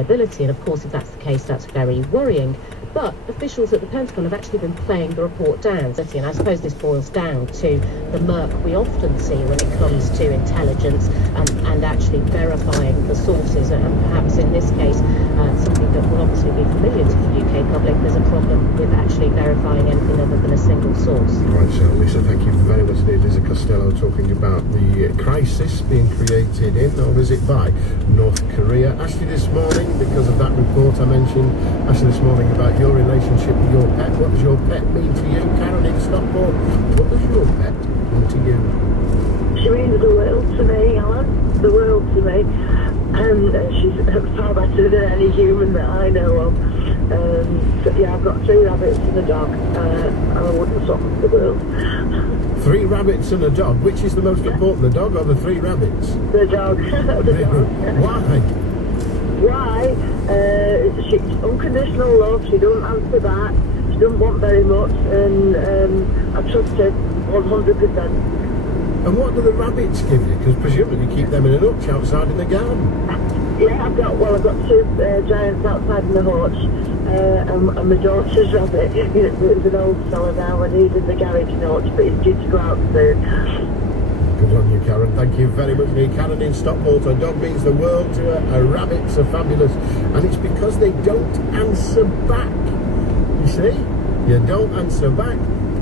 ability, and of course if that's the case that's very worrying. But officials at the Pentagon have actually been playing the report down, and I suppose this boils down to the murk we often see when it comes to intelligence and actually verifying the sources, and perhaps in this case something that will obviously be familiar to the UK public. There's a problem with actually verifying anything other than a single source. Right, so Lisa, thank you very much indeed. Lisa Costello talking about the crisis being created in, or is it by, North Korea. Ashley this morning, because of that report I mentioned, Ashley this morning about your relationship with your pet. What does your pet mean to you? Karen in Stockport, what does your pet mean to you? She means the world to me, Alan. The world to me. And she's far better than any human that I know of. So yeah, I've got 3 rabbits and a dog, and I wouldn't swap the world. 3 rabbits and a dog. Which is the most important, the dog or the 3 rabbits? The dog. The dog. Why? Why? She's unconditional love. She doesn't answer back. She doesn't want very much, and I trust her 100%. And what do the rabbits give you? Because presumably you keep them in a hutch outside in the garden. Yeah, I've got 2 giants outside in the hutch, and my daughter's rabbit. It's an old fella now, and he's in the garage in the hutch, but he's due to go out soon. Good on you, Karen. Thank you very much. Karen in Stockport. A dog means the world to her. Her rabbits are fabulous, and it's because they don't answer back. You see, you don't answer back.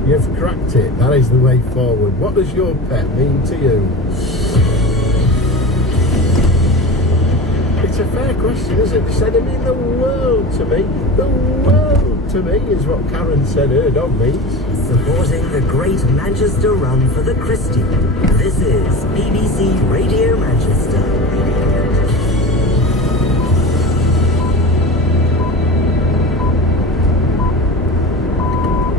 You've cracked it. That is the way forward. What does your pet mean to you? It's a fair question, isn't it? They said, I mean, the world to me. The world to me is what Karen said her dog means. Supporting the Great Manchester Run for the Christian. This is BBC Radio Manchester.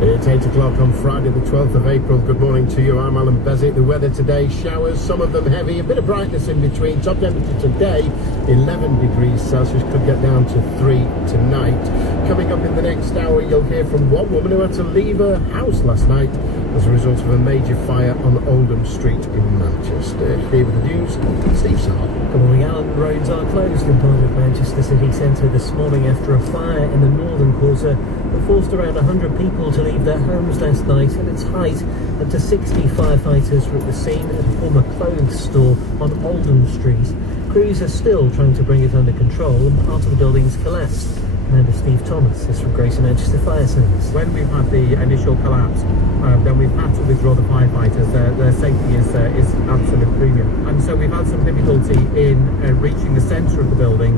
It's 8 o'clock on Friday the 12th of April. Good morning to you. I'm Alan Bezic. The weather today, showers, some of them heavy, a bit of brightness in between. Top temperature today, 11 degrees Celsius, could get down to 3 tonight. Coming up in the next hour, you'll hear from one woman who had to leave her house last night as a result of a major fire on Oldham Street in Manchester. Here with the news, Steve Saab. Good morning, Alan. Roads are closed in part of Manchester city centre this morning after a fire in the northern quarter that forced around 100 people to leave their homes last night. At its height, up to 60 firefighters were at the scene at a former clothes store on Oldham Street. Crews are still trying to bring it under control, and part of the building's collapsed. Commander Steve Thomas is from Greater Manchester Fire Service. When we've had the initial collapse, then we've had to withdraw the firefighters. Their safety is absolute premium. And so we've had some difficulty in reaching the centre of the building,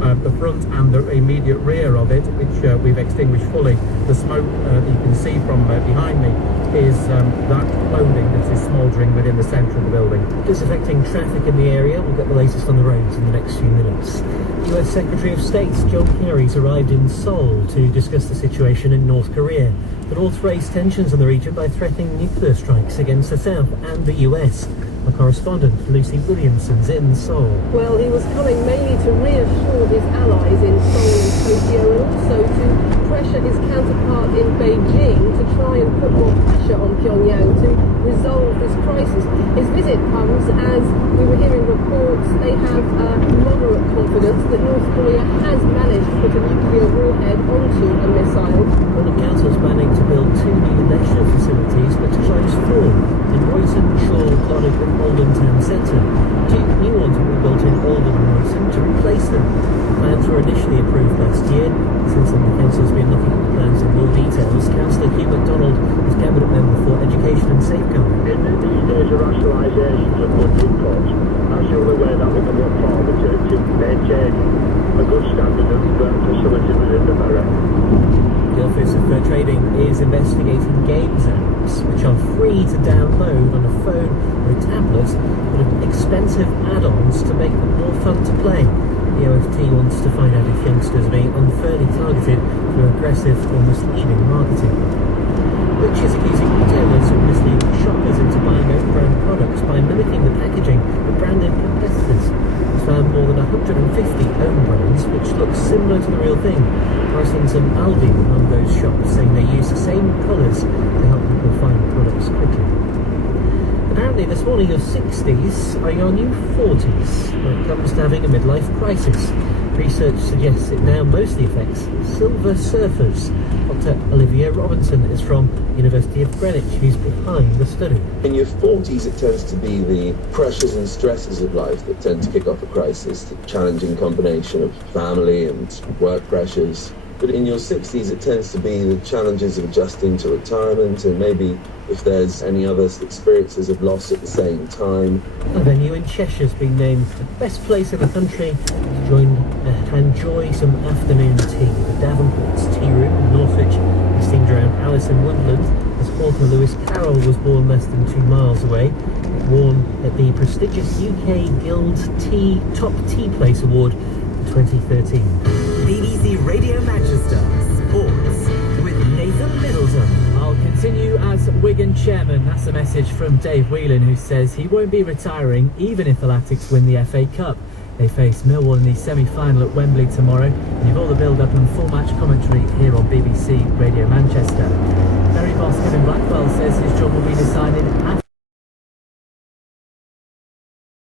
the front and the immediate rear of it, which we've extinguished fully. The smoke that you can see from behind me is that clothing that is smouldering within the centre of the building. It's affecting traffic in the area. We'll get the latest on the roads in the next few minutes. US Secretary of State John Kerry's arrived in Seoul to discuss the situation in North Korea. The North raised tensions in the region by threatening nuclear strikes against the South and the US. Our correspondent Lucy Williamson's in Seoul. Well, he was coming mainly to reassure his allies in Seoul and Tokyo, and also to pressure his counterpart in Beijing to try and put more pressure on Pyongyang to resolve this crisis. His visit comes as we were hearing reports they have moderate confidence that North Korea has managed to put a nuclear warhead onto a missile. One of Council's planning to build 2 new leisure facilities, but to close 4 in Royston, Shaw, Clonic and Oldham Town Centre. 2 new ones will be built in Oldham and Royston to replace them. Plans were initially approved last year. Since then, the Council's been looking at the plans in more details. Councillor Hugh MacDonald is Cabinet Member for Education and Safeguarding. In these days of rationalisation of budget cuts, as you're aware that we can look forward to maintain a good standard of facility within the borough. The Office of Fair Trading is investigating games apps which are free to download on a phone or a tablet, but are expensive add-ons to make them more fun to play. The OFT wants to find out if youngsters are being unfairly targeted through aggressive or misleading marketing. Which is accusing retailers of misleading shoppers into buying own-brand products by mimicking the packaging of branded competitors. It's found more than 150 own brands which look similar to the real thing. Morrison's and Aldi are among those shops, saying they use the same colours to help people find products quickly. Apparently this morning your 60s are your new 40s when it comes to having a midlife crisis. Research suggests it now mostly affects silver surfers. Dr. Olivia Robinson is from University of Greenwich, who's behind the study. In your 40s, it tends to be the pressures and stresses of life that tend to kick off a crisis, the challenging combination of family and work pressures. But in your 60s, it tends to be the challenges of adjusting to retirement and maybe if there's any other experiences of loss at the same time. A venue in Cheshire has been named the best place in the country to join and enjoy some afternoon tea. The Davenport's Tea Room in Northwich is themed around Alice in Wonderland, as author Lewis Carroll was born less than 2 miles away. It won at the prestigious UK Guild Tea Top Tea Place Award in 2013. BBC Radio Manchester Sports with Nathan Middleton. I'll continue as Wigan chairman. That's a message from Dave Whelan, who says he won't be retiring even if the Latics win the FA Cup. They face Millwall in the semi-final at Wembley tomorrow. And you've all the build-up and full match commentary here on BBC Radio Manchester. Barry Boskin in Blackwell says his job will be decided after